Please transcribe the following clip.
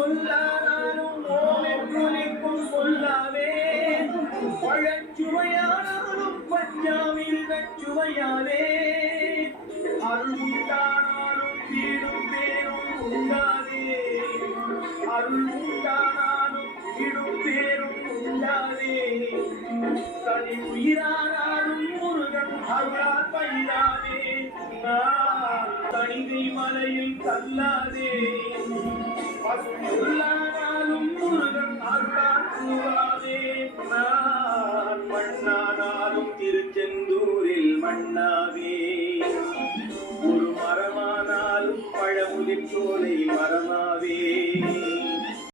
சொல்லானாலும் ஓமென்றொலிக்கும் சொல்லாவே பழச்சுவையானாலும் பஞ்சாமில் கச்சுவையாவே அருள் உண்டானாலும் வீடும் பேரும் உண்டாதே அருள் உண்டானாலும் வீடும் பேரும் உண்டாதே தனி உயிரானாலும் முருகன் அருளால் பயிராதே தனிகை மலையில் தள்ளாதே பசுல்லானாலும் முருகன் அருளால் கூறாதே நான் மண்ணானாலும் திருச்செந்தூரில் மண்ணாவே ஒரு மரமானாலும் பழமுதிர் சோலை